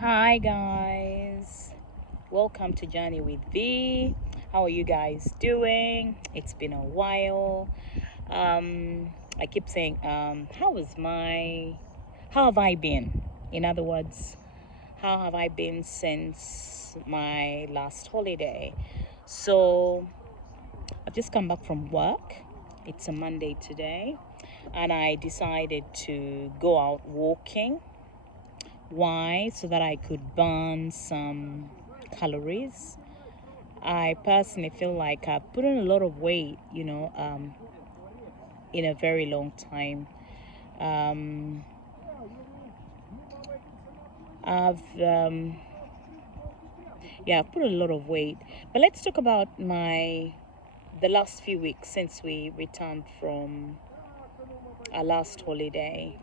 Hi guys, welcome to Journey with V. How are you guys doing? It's been a while. I keep saying, how have I been? In other words, how have I been since my last holiday? So I've just come back from work. It's a Monday today, and I decided to go out walking. Why? So that I could burn some calories. I personally feel like I've put on a lot of weight, in a very long time. Um, I've, I've put a lot of weight. But let's talk about the last few weeks since we returned from our last holiday.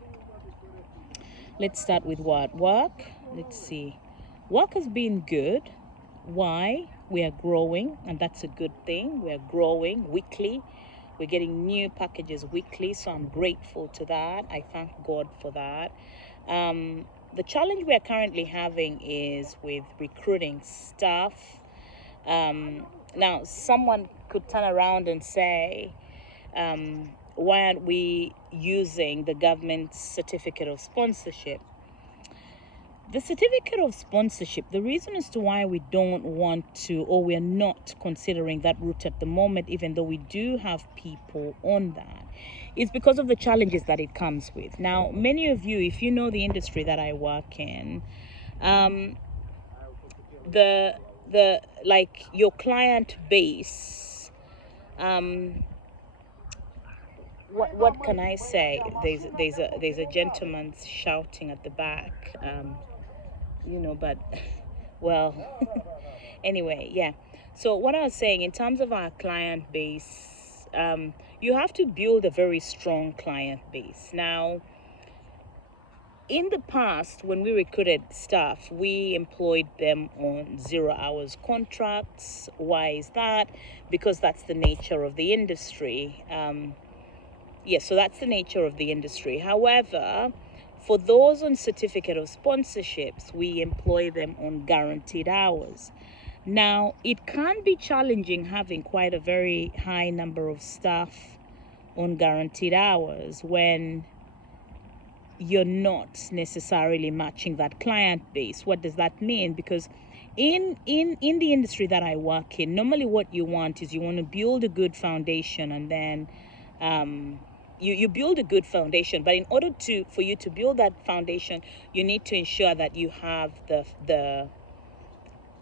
Let's start with what? Work. Let's see. Work has been good. Why? We are growing, and that's a good thing. We are growing weekly. We're getting new packages weekly, so I'm grateful to that. I thank God for that. The challenge we are currently having is with recruiting staff. Now, someone could turn around and say, why aren't we using the government's certificate of sponsorship? The certificate of sponsorship, the reason as to why we don't want to, or we're not considering that route at the moment, even though we do have people on that, is because of the challenges that it comes with. Now, many of you, if you know the industry that I work in, the like your client base, what can I say? There's a gentleman shouting at the back. But well, anyway, yeah. So what I was saying, in terms of our client base, you have to build a very strong client base. Now, in the past, when we recruited staff, we employed them on 0 hours contracts. Why is that? Because that's the nature of the industry. So that's the nature of the industry. However, for those on certificate of sponsorships, we employ them on guaranteed hours. Now, it can be challenging having quite a very high number of staff on guaranteed hours when you're not necessarily matching that client base. What does that mean? Because in the industry that I work in, normally what you want is you want to build a good foundation, and then you build a good foundation. But in order for you to build that foundation, you need to ensure that you have the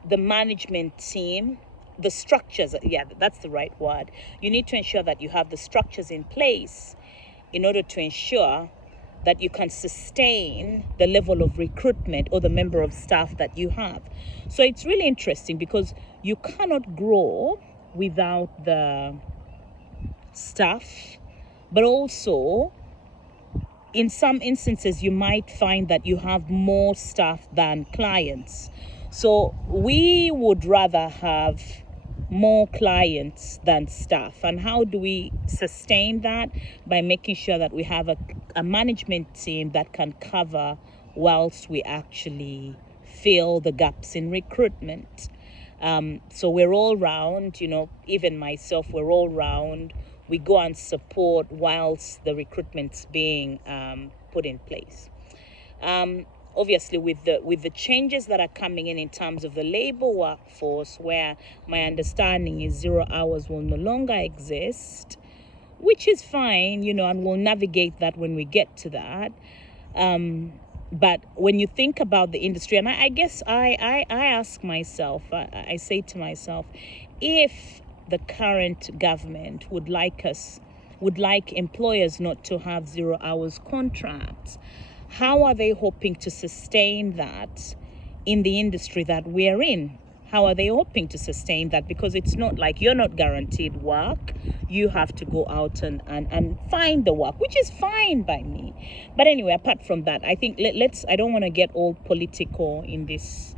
management team, the structures. Yeah, that's the right word. You need to ensure that you have the structures in place in order to ensure that you can sustain the level of recruitment or the member of staff that you have. So it's really interesting because you cannot grow without the staff, but also in some instances you might find that you have more staff than clients. So we would rather have more clients than staff. And how do we sustain that? By making sure that we have a management team that can cover whilst we actually fill the gaps in recruitment. So we're all round, even myself, we're all round. We go and support whilst the recruitment's being put in place. Obviously, with the changes that are coming in terms of the labor workforce, where my understanding is 0 hours will no longer exist, which is fine, and we'll navigate that when we get to that. But when you think about the industry, and I guess I ask myself, I say to myself, if the current government would like employers not to have 0 hours contracts, how are they hoping to sustain that in the industry that we're in? How are they hoping to sustain that? Because it's not like you're not guaranteed work. You have to go out and find the work, which is fine by me. But anyway, apart from that, I think I don't want to get all political in this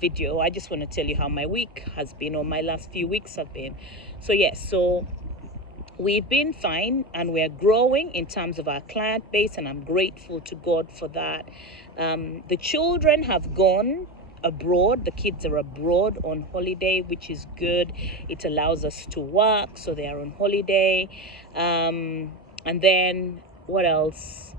video. I just want to tell you how my week has been, or my last few weeks have been. So yes, so we've been fine, and we're growing in terms of our client base, and I'm grateful to God for that. The children have gone abroad. The kids are abroad on holiday, which is good. It allows us to work, so they are on holiday. And then what else?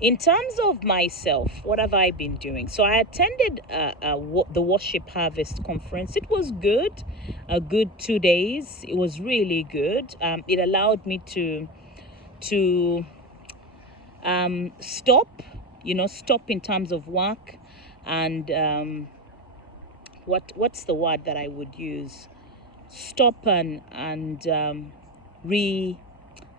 In terms of myself, what have I been doing? So I attended the Worship Harvest Conference. It was good, a good 2 days. It was really good. It allowed me to stop, stop in terms of work, and what's the word that I would use? Stop and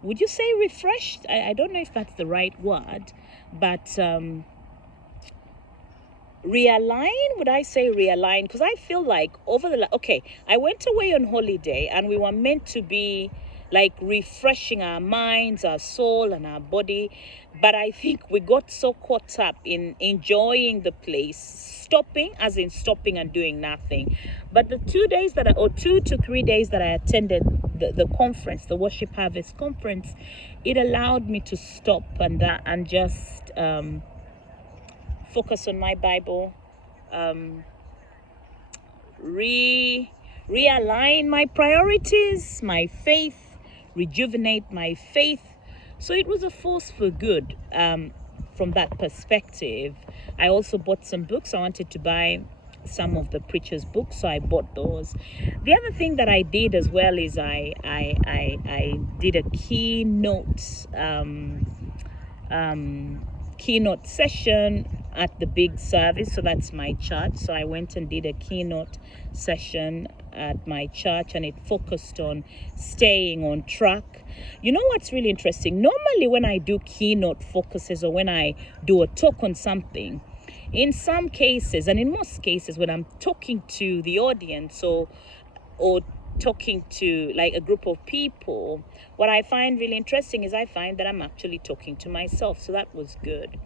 would you say refreshed? I don't know if that's the right word, but realign, would I say realign? Because I feel like I went away on holiday, and we were meant to be like refreshing our minds, our soul, and our body, but I think we got so caught up in enjoying the place, stopping and doing nothing. But the 2 to 3 days that I attended the conference, the Worship Harvest Conference, it allowed me to stop and just focus on my Bible, realign my priorities, my faith, rejuvenate my faith. So it was a force for good from that perspective. I also bought some books. I wanted to buy some of the preachers' books, so I bought those. The other thing that I did as well is I did a keynote session at the big service. So that's my church. So I went and did a keynote session at my church, and it focused on staying on track. You know what's really interesting? Normally when I do keynote focuses, or when I do a talk on something, in some cases, and in most cases, when I'm talking to the audience or talking to like a group of people, what I find really interesting is I find that I'm actually talking to myself. So that was good.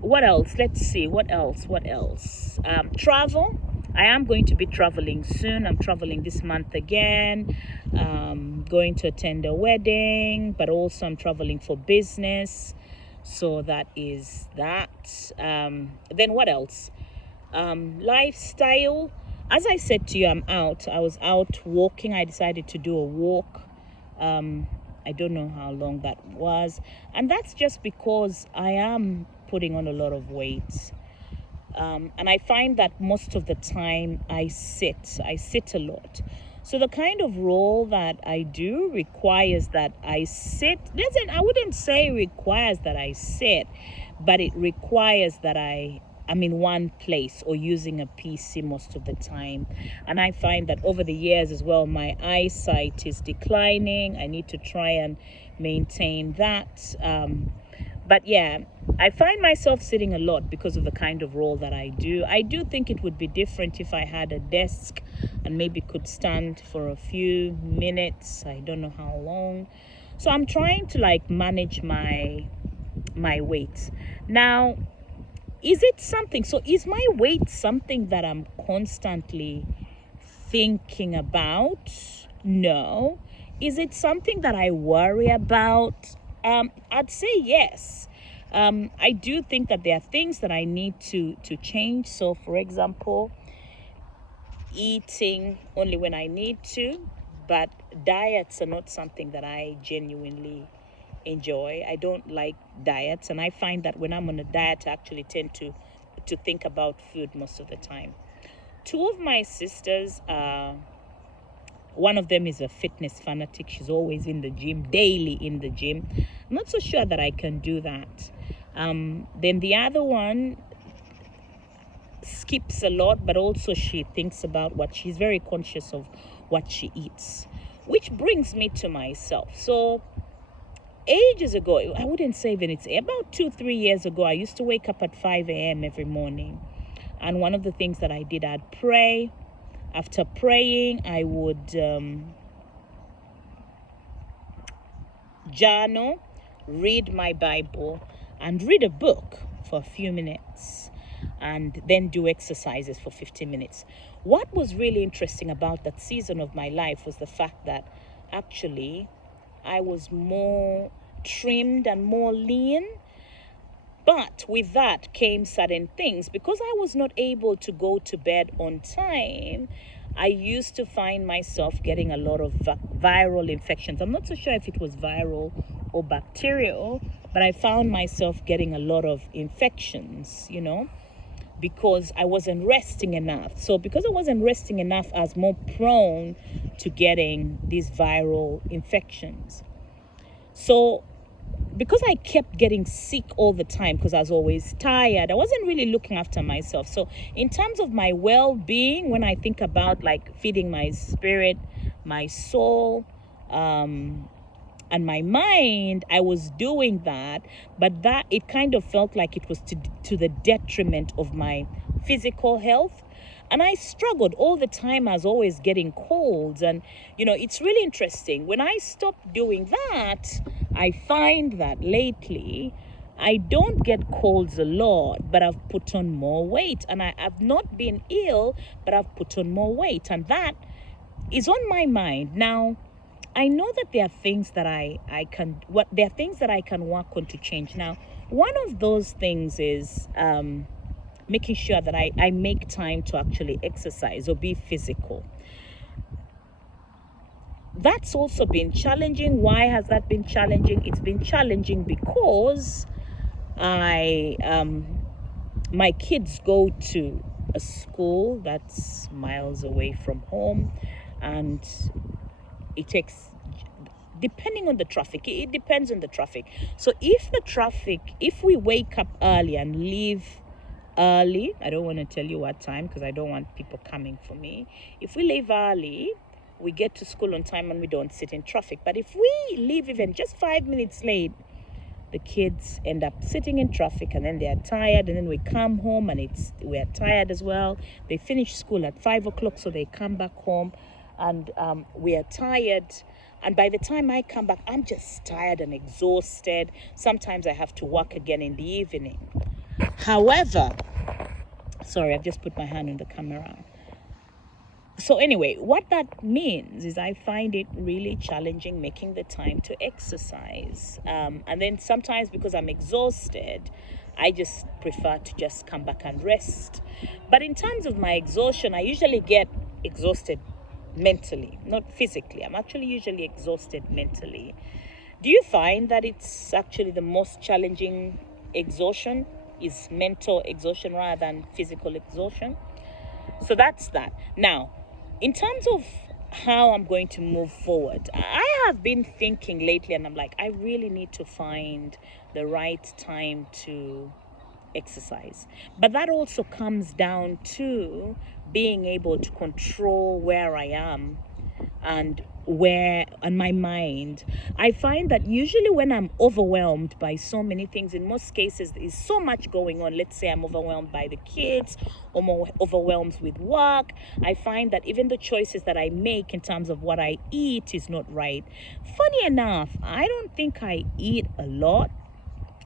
What else? Let's see. What else? Travel. I am going to be traveling soon. I'm traveling this month again. Going to attend a wedding, but also I'm traveling for business. So that is that. Then what else? Lifestyle. As I said to you, I was out walking. I decided to do a walk. I don't know how long that was. And that's just because I am putting on a lot of weight. And I find that most of the time I sit a lot. So the kind of role that I do requires that I sit. I wouldn't say requires that I sit, but it requires that I'm in one place or using a PC most of the time. And I find that over the years as well, my eyesight is declining. I need to try and maintain that. But yeah, I find myself sitting a lot because of the kind of role that I do. I do think it would be different if I had a desk and maybe could stand for a few minutes. I don't know how long. So I'm trying to manage my weight. Now, is my weight something that I'm constantly thinking about? No. Is it something that I worry about? I'd say yes. I do think that there are things that I need to change. So, for example, eating only when I need to, but diets are not something that I genuinely enjoy. I don't like diets, and I find that when I'm on a diet, I actually tend to think about food most of the time. Two of my sisters one of them is a fitness fanatic. She's always in the gym, daily in the gym. I'm not so sure that I can do that. Then the other one skips a lot, but also she thinks about she's very conscious of what she eats, which brings me to myself. So ages ago, I wouldn't say even it's about 2-3 years ago, I used to wake up at 5 a.m. every morning. And one of the things that I did, I'd pray. After praying, I would journal, read my Bible, and read a book for a few minutes. and then do exercises for 15 minutes. What was really interesting about that season of my life was the fact that actually I was more trimmed and more lean. But with that came certain things. Because I was not able to go to bed on time, I used to find myself getting a lot of viral infections. I'm not so sure if it was viral or bacterial, but I found myself getting a lot of infections, because I wasn't resting enough. So because I wasn't resting enough, I was more prone to getting these viral infections. So because I kept getting sick all the time, because I was always tired, I wasn't really looking after myself. So in terms of my well-being, when I think about like feeding my spirit, my soul, and my mind, I was doing that, but that it kind of felt like it was to the detriment of my physical health. And I struggled all the time. I was always getting colds. And, it's really interesting. When I stopped doing that, I find that lately I don't get colds a lot, but I've put on more weight. And I've not been ill, but I've put on more weight. And that is on my mind. Now, I know that there are things that I can work on to change. Now, one of those things is making sure that I make time to actually exercise or be physical. That's also been challenging. Why has that been challenging? It's been challenging because my kids go to a school that's miles away from home, and it takes, depending on the traffic, it depends on the traffic. So if we wake up early and leave early, I don't want to tell you what time because I don't want people coming for me. If we leave early, we get to school on time and we don't sit in traffic. But if we leave even just 5 minutes late, the kids end up sitting in traffic, and then they are tired, and then we come home and we are tired as well. They finish school at 5 o'clock, so they come back home, and we are tired. And by the time I come back, I'm just tired and exhausted. Sometimes I have to work again in the evening. However, sorry, I've just put my hand on the camera. So anyway, what that means is I find it really challenging making the time to exercise. And then sometimes because I'm exhausted, I just prefer to just come back and rest. But in terms of my exhaustion, I usually get exhausted mentally, not physically. I'm actually usually exhausted mentally. Do you find that it's actually the most challenging exhaustion is mental exhaustion rather than physical exhaustion? So that's that. Now, in terms of how I'm going to move forward, I have been thinking lately, and I'm like, I really need to find the right time to exercise. But that also comes down to being able to control where I am and my mind. I find that usually when I'm overwhelmed by so many things, in most cases there's so much going on. Let's say I'm overwhelmed by the kids or more overwhelmed with work, I find that even the choices that I make in terms of what I eat is not right. Funny enough, I don't think I eat a lot,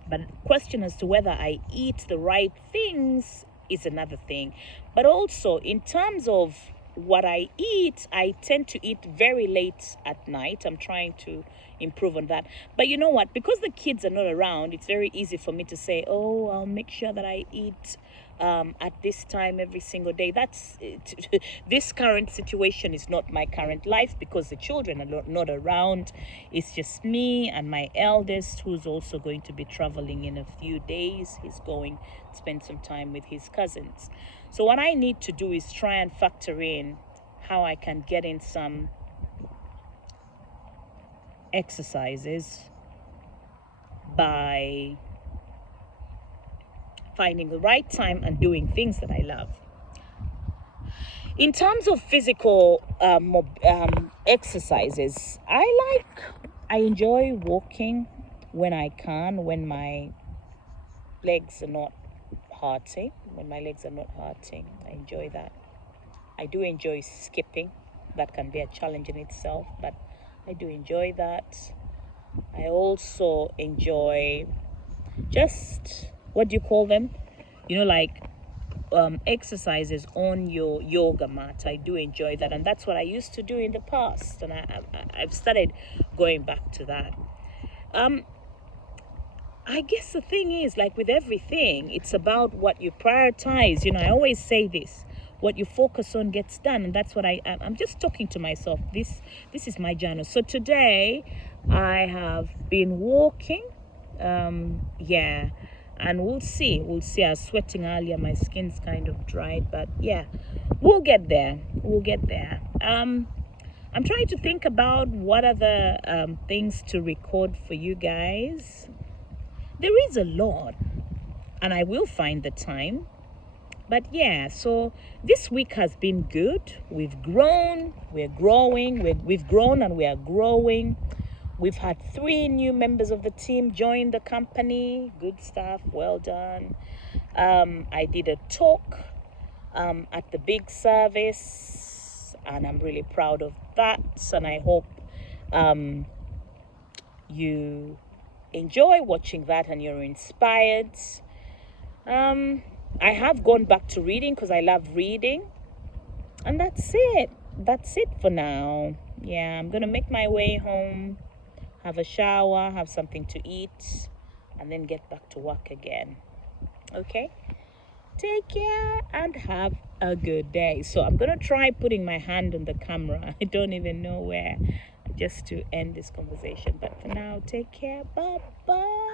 but the question as to whether I eat the right things is another thing. But also in terms of what I eat, I tend to eat very late at night. I'm trying to improve on that. But you know what? Because the kids are not around, it's very easy for me to say, oh, I'll make sure that I eat at this time every single day. That's this current situation is not my current life because the children are not around. It's just me and my eldest, who's also going to be traveling in a few days. He's going to spend some time with his cousins. So what I need to do is try and factor in how I can get in some exercises by finding the right time and doing things that I love. In terms of physical exercises, I enjoy walking when I can, when my legs are not hurting. I enjoy that. I do enjoy skipping. That can be a challenge in itself, but I do enjoy that. I also enjoy just, what do you call them? Like exercises on your yoga mat. I do enjoy that, and that's what I used to do in the past, and I've started going back to that. I guess the thing is, like with everything, it's about what you prioritize. I always say this: what you focus on gets done, and that's what I'm just talking to myself. This is my journal. So today, I have been walking. Yeah, and we'll see. I was sweating earlier. My skin's kind of dried, but yeah, we'll get there. I'm trying to think about what other things to record for you guys. There is a lot, and I will find the time. But yeah, so this week has been good. We've grown, we're growing, we've grown and we are growing. We've had 3 new members of the team join the company. Good stuff, well done. I did a talk at the big service, and I'm really proud of that. And I hope you enjoy watching that and you're inspired. I have gone back to reading because I love reading, and that's it for now. Yeah, I'm gonna make my way home, have a shower, have something to eat, and then get back to work again. Okay, take care and have a good day. So I'm gonna try putting my hand on the camera. I don't even know where, just to end this conversation. But for now, take care. Bye bye.